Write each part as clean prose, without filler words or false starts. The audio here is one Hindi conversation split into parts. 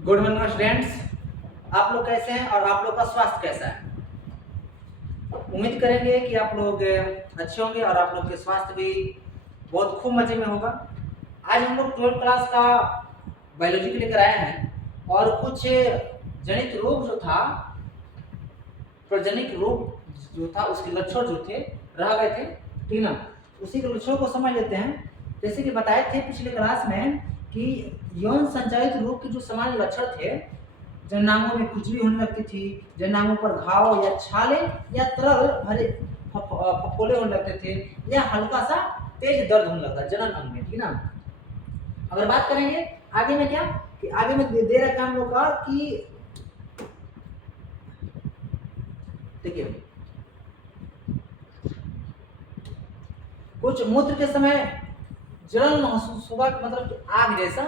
Good morning students. आप लोग कैसे हैं और आप लोग का स्वास्थ्य कैसा है? उम्मीद करेंगे कि आप लोग अच्छे होंगे और आप लोग के स्वास्थ्य भी बहुत खूब मजे में होगा। आज हम लोग 12th क्लास का बायोलॉजी के लेकर आए हैं और कुछ जनित रोग जो था, प्रजनक रोग जो था, उसके लक्षण जो थे रह गए थे, ठीक ना। उसी के लक्षणों को समझ लेते हैं। जैसे कि बताए थे पिछले क्लास में कि यौन संचालित रोग के जो सामान्य लक्षण थे, जननांगों में खुजली होने लगती थी, जननांगों पर घाव या छाले या तरल भरे फफोले होने लगते थे, या हल्का सा तेज दर्द होने लगता जनन अंग में, ठीक ना। अगर बात करेंगे आगे में क्या कि आगे में दे रखा हम लोग का कि देखिए कुछ मूत्र के समय जलन महसूस होगा, मतलब आग जैसा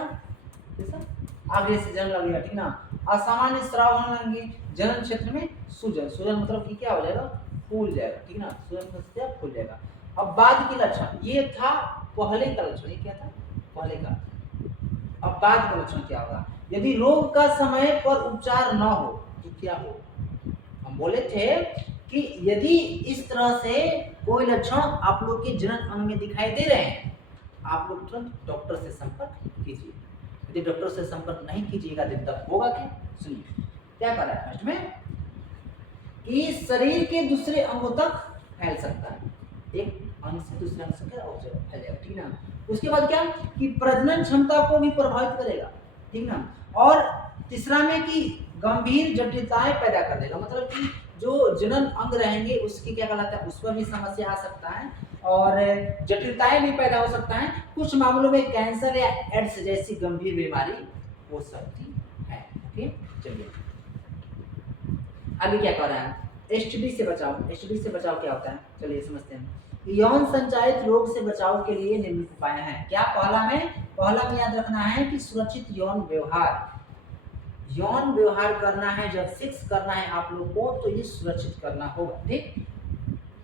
आग जैसे जलन लगेगा, ठीक ना। असामान्य स्राव होने लगेंगे जनन क्षेत्र में, सूजन मतलब कि क्या हो जाएगा, फूल जाएगा, ठीक ना। सूजन फूल जाएगा। अब बाद के लक्षण, ये था पहले का लक्षण, ये क्या था पहले का। अब बाद का लक्षण क्या होगा, यदि रोग का समय पर उपचार न हो तो क्या हो। हम बोले थे कि यदि इस तरह से कोई लक्षण आप लोग के जनन अंग में दिखाई दे रहे हैं, आप लोग तुरंत डॉक्टर से संपर्क कीजिए। यदि डॉक्टर से संपर्क नहीं कीजिएगा तब होगा क्या, सुनिए क्या कर रहा है फर्स्ट में कि शरीर के दूसरे अंगों तक फैल सकता है, एक अंग से दूसरे अंग से फैलेगा, ठीक ना। उसके बाद क्या कि प्रजनन क्षमता को भी प्रभावित करेगा, ठीक ना। और तीसरा में कि गंभीर जटिलताएं पैदा कर देगा, मतलब कि जो जनन अंग रहेंगे उसकी क्या कहलाता है, उस पर भी समस्या आ सकता है और जटिलताएं भी पैदा हो सकता है। कुछ मामलों में कैंसर या एड्स जैसी गंभीर बीमारी हो सकती है। ओके, चलिए आगे क्या कर रहे हैं, एसटीडी से बचाव। एसटीडी से बचाव क्या होता है, चलिए समझते हैं। यौन संचालित रोग से बचाव के लिए निम्न उपाय हैं। क्या पहला में याद रखना है कि सुरक्षित यौन व्यवहार करना है। जब सेक्स करना है आप लोग को तो ये सुरक्षित करना होगा, ठीक।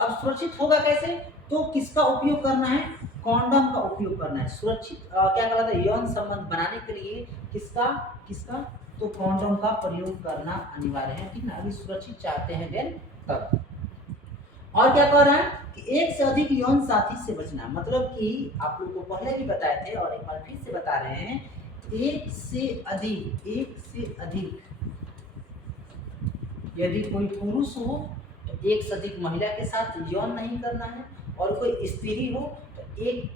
अब सुरक्षित होगा कैसे, तो किसका उपयोग करना है, कॉन्डम का उपयोग करना है। सुरक्षित क्या कहलाता है, यौन संबंध बनाने के लिए किसका तो कॉन्डम का प्रयोग करना अनिवार्य है, ठीक ना। अभी सुरक्षित चाहते हैं देन तब। और क्या कह रहा है कि एक से अधिक यौन साथी से बचना, मतलब कि आप लोग को पहले भी बताए थे और एक बार फिर से बता रहे हैं, एक से अधिक यदि कोई पुरुष हो तो एक से अधिक महिला के साथ यौन नहीं करना है, और कोई स्त्री हो तो एक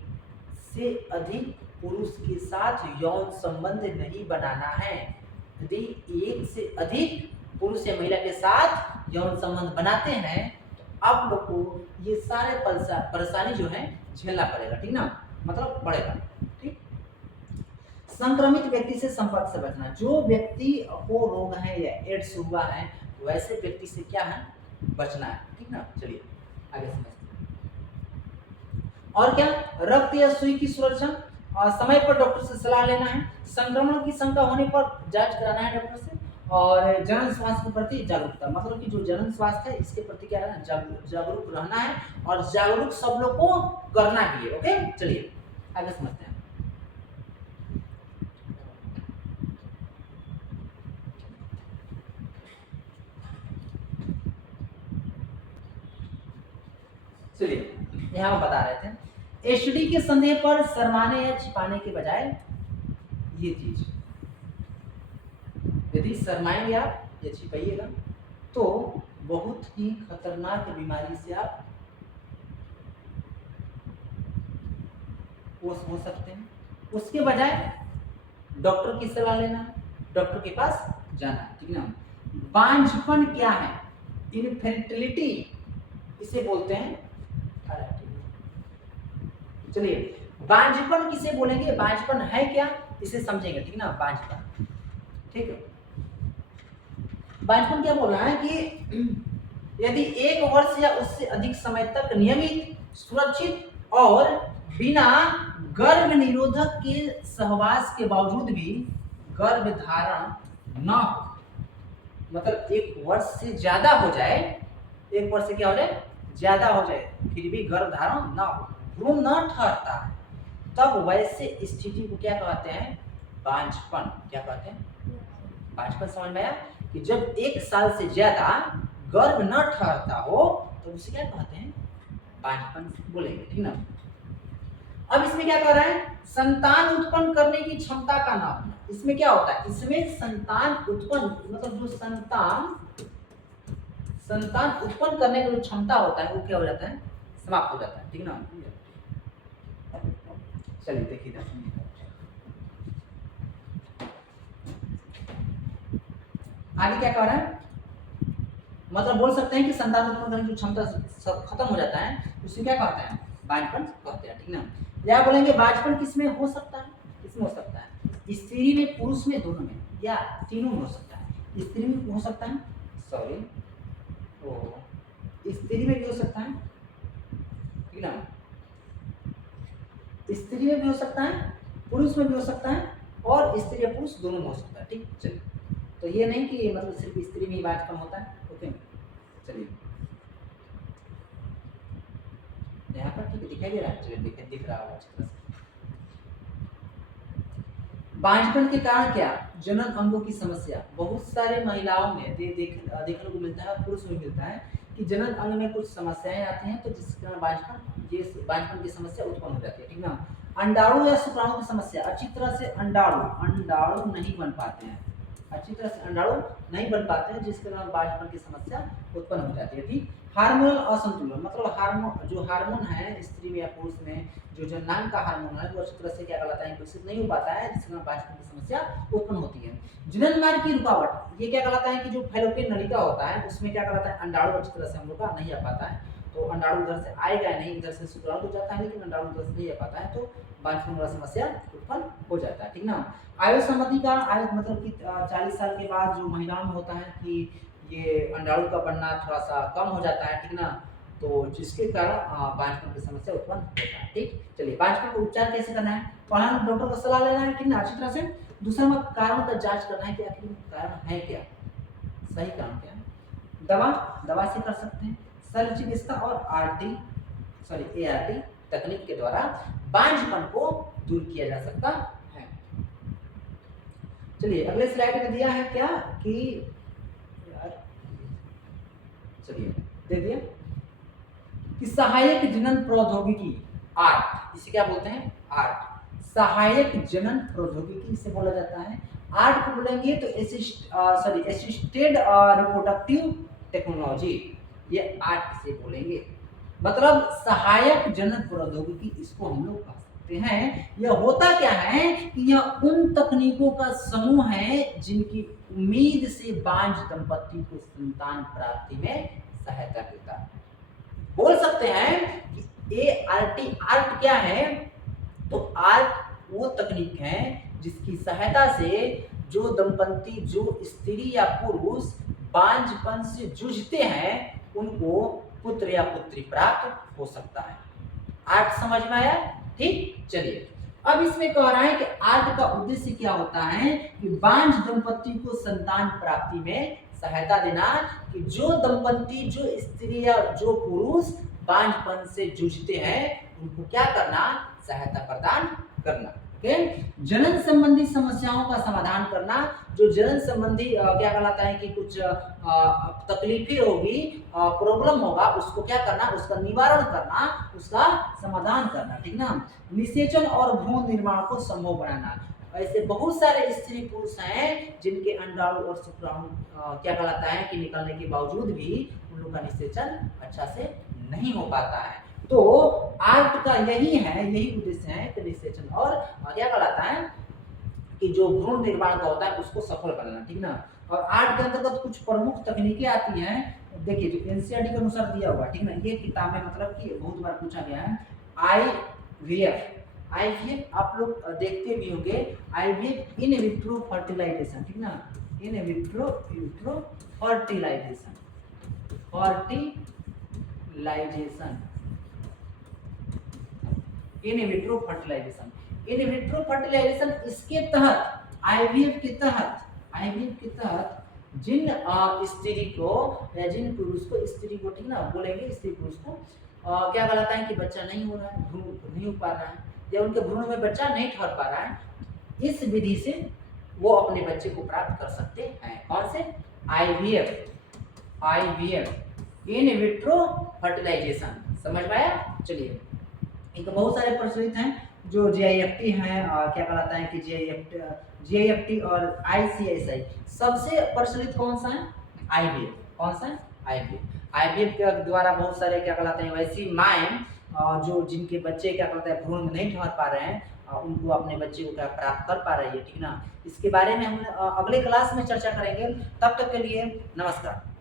से अधिक पुरुष के साथ यौन संबंध नहीं बनाना है। यदि एक से अधिक पुरुष या महिला के साथ यौन संबंध बनाते हैं तो आप लोग को ये सारे परेशानी जो है झेलना पड़ेगा, ठीक ना, मतलब पड़ेगा, ठीक। संक्रमित व्यक्ति से संपर्क से बचना, जो व्यक्ति को रोग है या एड्स हुआ है वैसे व्यक्ति से क्या है, बचना है, ठीक ना। चलिए आगे समझते हैं। और क्या, रक्त या सुई की सुरक्षा, और समय पर डॉक्टर से सलाह लेना है। संक्रमण की शंका होने पर जांच कराना है डॉक्टर से। और जनन स्वास्थ्य के प्रति जागरूकता, मतलब कि जो जनन स्वास्थ्य है इसके प्रति क्या रहना, जागरूक रहना है, और जागरूक सब लोग को करना भी है। ओके, चलिए आगे समझते हैं। चलिए यहाँ बता रहे थे, एसटीडी के संदेह पर शर्माने या छिपाने के बजाय ये चीज, यदि शर्माएंगे आप या छिपाइएगा तो बहुत ही खतरनाक बीमारी से आप हो सकते हैं। उसके बजाय डॉक्टर की सलाह लेना, डॉक्टर के पास जाना, ठीक ना। बांझपन क्या है, इनफेर्टिलिटी इसे बोलते हैं। चलिए बांझपन किसे बोलेंगे, बांझपन है क्या इसे समझेंगे, ठीक ना। बांझपन, ठीक है। बांझपन क्या बोल रहा है कि यदि 1 वर्ष या उससे अधिक समय तक नियमित, सुरक्षित और बिना गर्भ निरोधक के सहवास के बावजूद भी गर्भ धारण न हो, मतलब 1 वर्ष से ज्यादा हो जाए, 1 वर्ष से क्या हो जाए, ज्यादा हो जाए, फिर भी गर्भ धारण न हो, भ्रूण न ठहरता है, तब वैसे स्थिति को क्या कहते हैं, बांझपन। क्या कहते हैं, बांझपन समझ में आया कि जब 1 साल से ज्यादा गर्भ न ठहरता हो तो उसे क्या कहते हैं, बांझपन बोलेंगे, ठीक ना। अब इसमें क्या कह रहा है, संतान उत्पन्न करने की क्षमता का नाम। इसमें क्या होता है, इसमें संतान उत्पन्न मतलब जो संतान उत्पन्न करने का जो क्षमता होता है वो क्या हो जाता है, समाप्त हो जाता है, ठीक ना। चलिए देखिए आगे क्या कह रहा है, मतलब बोल सकते हैं कि संतान उत्पन्न करने की क्षमता खत्म हो जाता है, उसे क्या कहते हैं, बांझपन कहते हैं, ठीक ना। या बोलेंगे बांझपन किसमें हो सकता है, किसमें हो सकता है, स्त्री में, पुरुष में, दोनों में या तीनों में हो सकता है। स्त्री में हो सकता है, सॉरी स्त्री में भी हो सकता है, ठीक ना, स्त्री में भी हो सकता है, पुरुष में भी हो सकता है, और स्त्री या पुरुष दोनों में हो सकता है, ठीक। चलिए, तो ये नहीं कि मतलब सिर्फ स्त्री में ही बांझपन होता है, ओके। चलिए यहाँ पर ठीक दिखाई दे रहा है, चलिए दिख रहा होगा अच्छी तरह से। बांझपन के कारण क्या, जनन अंगों की समस्या। बहुत सारे महिलाओं में देखने को मिलता है, पुरुष में मिलता है कि जनन अंग में कुछ समस्याएं आती हैं, तो जिसके कारण बांझपन की समस्या उत्पन्न हो जाती है, ठीक ना। अंडाणु या शुक्राणु की समस्या, अच्छी तरह से अंडाणु नहीं बन पाते हैं, अच्छी तरह से अंडाणु नहीं बन पाते हैं, जिसके कारण बांझपन की समस्या उत्पन्न हो जाती है, ठीक। हार्मोनल असंतुलन, मतलब जो हार्मोन है स्त्री में या पुरुष में, जो जननांग का हार्मोन है वो अच्छी तरह से क्या कहलाता है, विकसित नहीं हो पाता है, जिसके कारण बांझपन की समस्या उत्पन्न होती है। जनन मार्ग की रुकावट, ये क्या कहलाता है कि जो फैलोपियन नलिका होता है उसमें क्या कहलाता है, अंडाणु अच्छी तरह से हम लोग का नहीं आ पाता है, तो अंडाणु उधर से आएगा नहीं, इधर से शुक्राणु तो जाता है लेकिन अंडाणु उधर से नहीं आ पाता है, तो बांझपन वाला समस्या उत्पन्न हो जाता है, ठीक ना। आयु संबंधी का, आयु मतलब कि 40 साल के बाद जो महिलाओं में होता है कि ये अंडाणु का बनना थोड़ा सा कम हो जाता है, ठीक ना, तो जिसके कारण बांझपन की समस्या उत्पन्न होता है, ठीक। चलिए बांझपन का उपचार कैसे करना है, पहला डॉक्टर का सलाह लेना है, ठीक ना, अच्छी तरह से। दूसरा में कारण का जांच करना है कि आखिर कारण है क्या, सही कारण क्या है। दवा से कर सकते हैं, शल्य चिकित्सा और ART तकनीक के द्वारा बांझपन को दूर किया जा सकता है। चलिए अगले स्लाइड में दिया है क्या कि चलिए दे दिया कि सहायक जनन प्रौद्योगिकी, आर्ट, इसे क्या बोलते हैं, आर्ट, सहायक जनन प्रौद्योगिकी इसे बोला जाता है। आर्ट को बोलेंगे तो असिस्टेड रिप्रोडक्टिव टेक्नोलॉजी, ये आर्ट इसे बोलेंगे, मतलब सहायक जनन प्रौद्योगिकी इसको हम लोग कह सकते हैं। यह होता क्या है कि यह उन तकनीकों का समूह है जिनकी उम्मीद से बांझ दंपति को संतान प्राप्ति में सहायता देता है। बोल सकते हैं कि आर्ट क्या है, तो आर्ट वो तकनीक है जिसकी सहायता से जो दंपति, जो स्त्री या पुरुष बांझपन से जूझते हैं उनको पुत्र या पुत्री प्राप्त हो सकता है। आर्ट समझ में आया, ठीक। चलिए अब इसमें कह रहा है कि आर्ट का उद्देश्य क्या होता है कि बांझ दंपति को संतान प्राप्ति में सहायता देना, कि जो दंपति, जो स्त्री या जो पुरुष बांझपन से जूझते हैं उनको क्या करना, सहायता प्रदान करना, जनन संबंधी समस्याओं का समाधान करना। जो जनन संबंधी क्या कहलाता है कि कुछ तकलीफें होगी, प्रॉब्लम होगा, उसको क्या करना, उसका निवारण करना, उसका समाधान करना, ठीक ना। निषेचन और भ्रूण निर्माण को संभव बनाना, ऐसे बहुत सारे स्त्री पुरुष हैं जिनके अंडाणु और शुक्राणु क्या कहलाता है कि निकलने के बावजूद भी उन लोगों का निषेचन अच्छा से नहीं हो पाता है। तो आर्ट का यही उद्देश्य है कि निषेचन और क्या कहलाता है कि जो भ्रूण निर्माण का होता है उसको सफल बनाना, ठीक ना। और आर्ट के अंतर्गत कुछ प्रमुख तकनीकें आती हैं, देखिए जो एनसीईआरटी के अनुसार दिया हुआ, ठीक ना, ये किताब में मतलब कि बहुत बार पूछा गया है। आईवीएफ आप लोग देखते भी होंगे, आईवीएफ इन विट्रो फर्टिलाइजेशन, ठीक ना, in vitro fertilization in vitro fertilization इसके तहत, आईवीएफ के तहत जिन स्त्री को या जिन पुरुष को, स्त्री को, ठीक ना, बोलेंगे स्त्री पुरुष को क्या कहलाता है कि बच्चा नहीं हो रहा है, भ्रूण नहीं हो पा रहा है, या उनके भ्रूण में बच्चा नहीं ठहर पा रहा है, इस विधि से वो अपने बच्चे को प्राप्त कर सकते हैं। कौन से? IVF in vitro fertilization. समझ में आया? चलिए, एक बहुत सारे प्रचलित हैं जो जीआईएफटी हैं, क्या कहलाता है कि जीआईएफटी और आईसीएसआई। सबसे प्रचलित कौन सा है? आईवीएफ। कौन सा है? आईवीएफ। आईवीएफ के द्वारा बहुत सारे क्या कहलाते हैं वैसी माएँ जो जिनके बच्चे क्या कहलाते हैं भ्रूण में नहीं ठहर पा रहे हैं, उनको अपने बच्चे को क्या प्राप्त कर पा रही है, ठीक ना। इसके बारे में हम अगले क्लास में चर्चा करेंगे। तब तक के लिए नमस्कार।